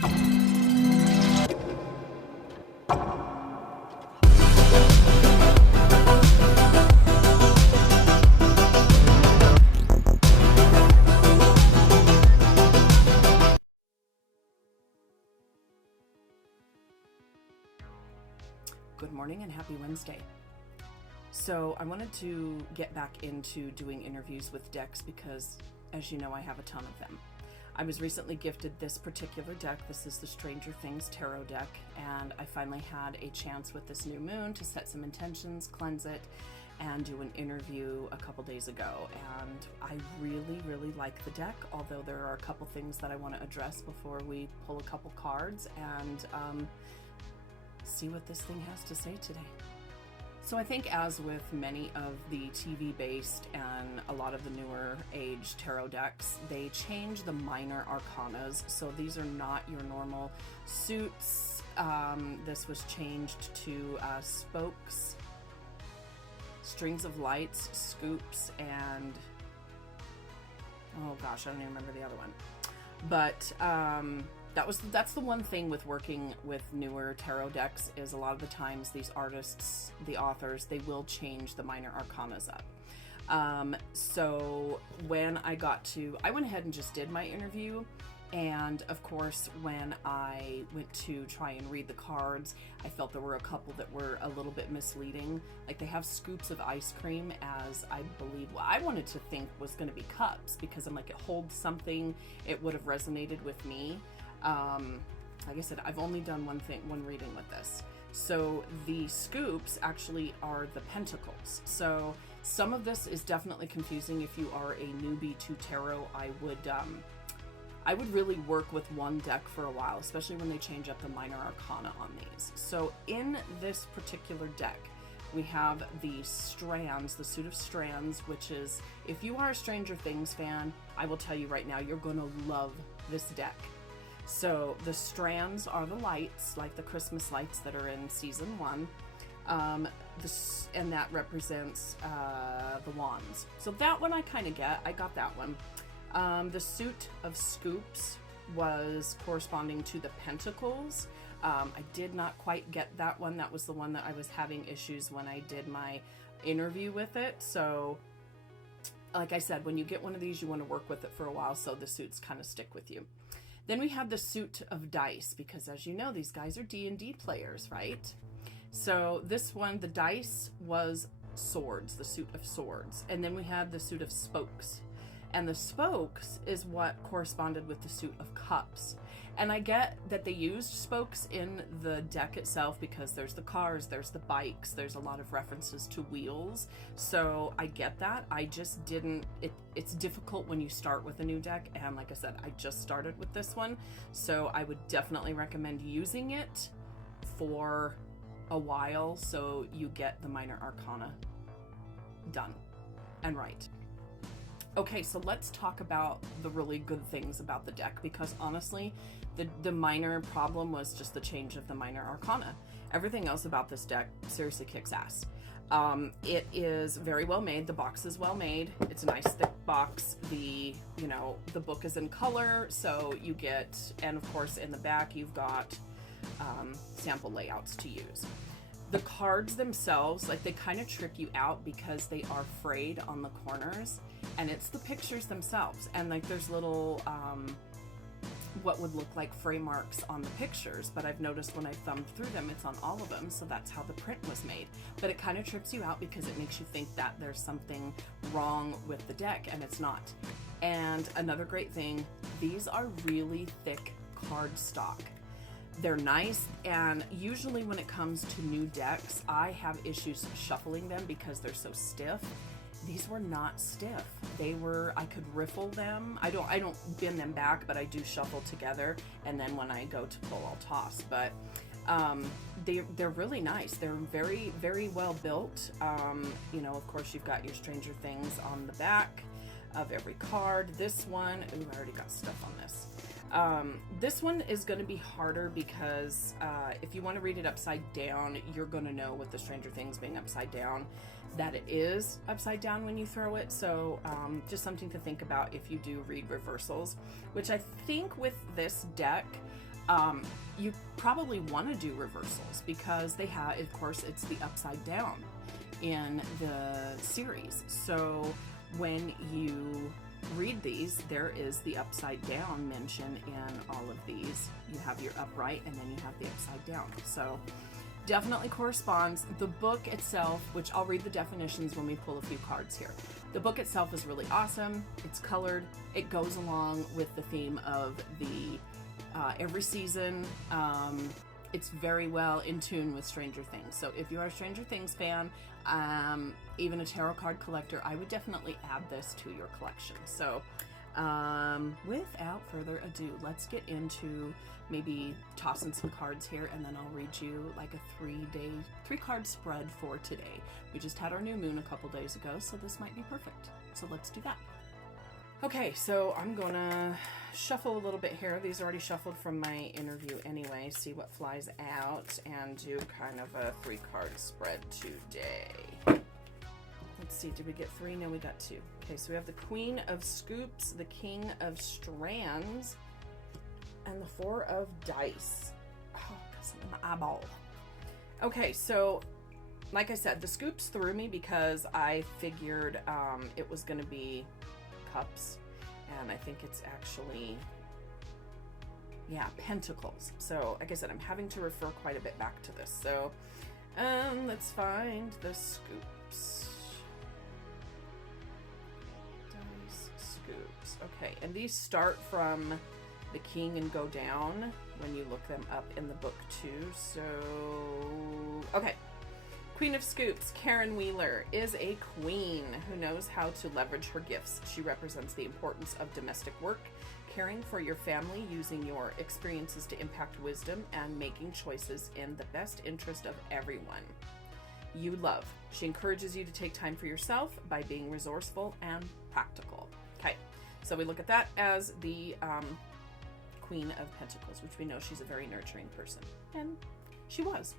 Good morning and happy Wednesday. So I wanted to get back into doing interviews with decks because, as you know, I have a ton of them. I was recently gifted this particular deck. This is the Stranger Things Tarot deck, and I finally had a chance with this new moon to set some intentions, cleanse it, and do an interview a couple days ago. And I really like the deck, although there are a couple things that I want to address before we pull a couple cards and see what this thing has to say today. So I think, as with many of the TV-based and a lot of the newer age tarot decks, they change the minor arcanas. So these are not your normal suits. This was changed to spokes, strings of lights, scoops, and oh gosh, I don't even remember the other one. But that's the one thing with working with newer tarot decks, is a lot of the times these artists, the authors, they will change the minor arcanas up. So when I went ahead and just did my interview, and of course when I went to try and read the cards, I felt there were a couple that were a little bit misleading. Like, they have scoops of ice cream as, I believe, well, I wanted to think was going to be cups, because I'm like, it holds something, it would have resonated with me. Like I said, I've only done one reading with this. So the scoops actually are the pentacles. So some of this is definitely confusing. If you are a newbie to tarot, I would really work with one deck for a while, especially when they change up the minor arcana on these. So in this particular deck, we have the strands, the suit of strands, which is, if you are a Stranger Things fan, I will tell you right now, you're going to love this deck. So the strands are the lights, like the Christmas lights that are in season 1. And that represents the wands. So that one I kind of get. I got that one. The suit of scoops was corresponding to the pentacles. I did not quite get that one. That was the one that I was having issues when I did my interview with it. So like I said, when you get one of these, you want to work with it for a while, so the suits kind of stick with you. Then we have the suit of dice, because as you know, these guys are D&D players, right? So this one, the dice was swords, the suit of swords. And then we had the suit of spokes. And the spokes is what corresponded with the suit of cups. And I get that they used spokes in the deck itself because there's the cars, there's the bikes, there's a lot of references to wheels. So I get that. I just didn't, it's difficult when you start with a new deck. And like I said, I just started with this one. So I would definitely recommend using it for a while so you get the minor arcana done and right. Okay, so let's talk about the really good things about the deck, because honestly, the minor problem was just the change of the minor arcana. Everything else about this deck seriously kicks ass. It is very well made. The box is well made. It's a nice thick box. The book is in color, so you get, and of course in the back you've got sample layouts to use. The cards themselves, like, they kind of trick you out because they are frayed on the corners, and it's the pictures themselves. And like, there's little, what would look like fray marks on the pictures, but I've noticed when I thumbed through them, it's on all of them, so that's how the print was made. But it kind of trips you out because it makes you think that there's something wrong with the deck, and it's not. And another great thing, these are really thick cardstock. They're nice, and usually when it comes to new decks, I have issues shuffling them because they're so stiff. These were not stiff. I could riffle them. I don't bend them back, but I do shuffle together, and then when I go to pull, I'll toss. But they're really nice. They're very, very well built. Of course, you've got your Stranger Things on the back of every card. This one, ooh, I already got stuff on this. This one is going to be harder because if you want to read it upside down, you're going to know with the Stranger Things being upside down that it is upside down when you throw it. So just something to think about if you do read reversals, which I think with this deck, You probably want to do reversals because they have, of course, it's the upside down in the series. So when you read these, there is the upside down mention in all of these. You have your upright and then you have the upside down. So definitely corresponds. The book itself, which I'll read the definitions when we pull a few cards here. The book itself is really awesome. It's colored. It goes along with the theme of the every season. It's very well in tune with Stranger Things. So if you are a Stranger Things fan, even a tarot card collector, I would definitely add this to your collection. So without further ado, let's get into maybe tossing some cards here, and then I'll read you like a 3-card spread for today. We just had our new moon a couple days ago, so this might be perfect. So let's do that. Okay, so I'm gonna shuffle a little bit here. These are already shuffled from my interview anyway. See what flies out and do kind of a 3-card spread today. Let's see, did we get 3? No, we got 2. Okay, so we have the Queen of Scoops, the King of Strands, and the 4 of Dice. Oh, got something in my eyeball. Okay, so like I said, the scoops threw me because I figured it was going to be cups, and I think it's actually, yeah, pentacles. So like I said, I'm having to refer quite a bit back to this. So let's find the scoops. Dice scoops. Okay, and these start from the king and go down when you look them up in the book too. So okay, Queen of Scoops, Karen Wheeler, is a queen who knows how to leverage her gifts. She represents the importance of domestic work, caring for your family, using your experiences to impact wisdom, and making choices in the best interest of everyone you love. She encourages you to take time for yourself by being resourceful and practical. Okay, so we look at that as the Queen of Pentacles, which we know she's a very nurturing person, and she was.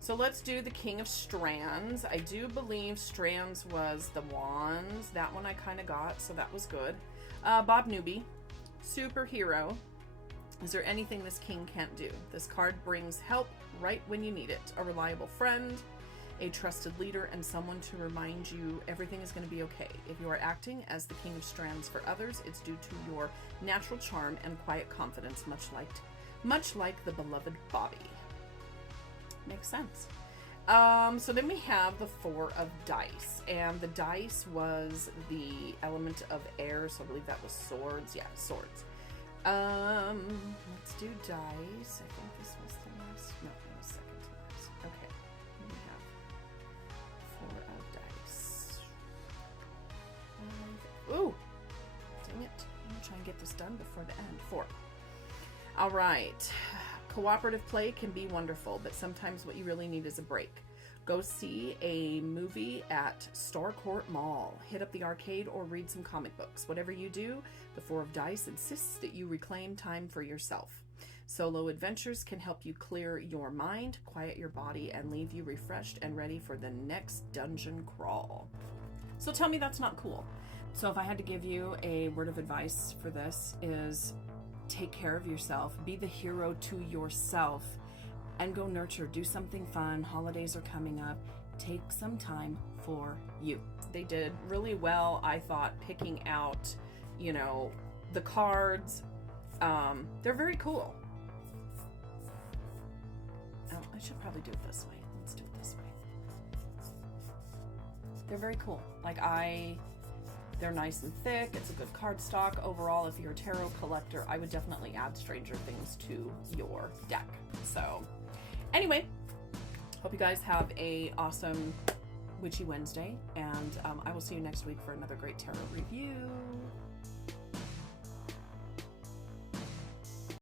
So let's do the King of Strands. I do believe Strands was the Wands. That one I kind of got, so that was good. Bob Newby, superhero. Is there anything this king can't do? This card brings help right when you need it. A reliable friend, a trusted leader, and someone to remind you everything is going to be okay. If you are acting as the King of Strands for others, it's due to your natural charm and quiet confidence, much like the beloved Bobby. Makes sense. So then we have the 4 of Dice, and the dice was the element of air, so I believe that was swords. Yeah, swords. Let's do dice. I think this was the last. No, it was second to last. Okay, we have 4 of dice. Ooh, dang it! I'm gonna try and get this done before the end. 4. All right. Cooperative play can be wonderful, but sometimes what you really need is a break. Go see a movie at Starcourt Mall, hit up the arcade, or read some comic books. Whatever you do, the 4 of Dice insists that you reclaim time for yourself. Solo adventures can help you clear your mind, quiet your body, and leave you refreshed and ready for the next dungeon crawl. So tell me that's not cool. So if I had to give you a word of advice for this is take care of yourself, be the hero to yourself, and go nurture. Do something fun. Holidays are coming up. Take some time for you. They did really well, I thought, picking out, you know, the cards. They're very cool. Oh, I should probably do it this way. Let's do it this way. They're very cool. They're nice and thick. It's a good card stock. Overall, if you're a tarot collector, I would definitely add Stranger Things to your deck. So anyway, hope you guys have a awesome Witchy Wednesday, and I will see you next week for another great tarot review.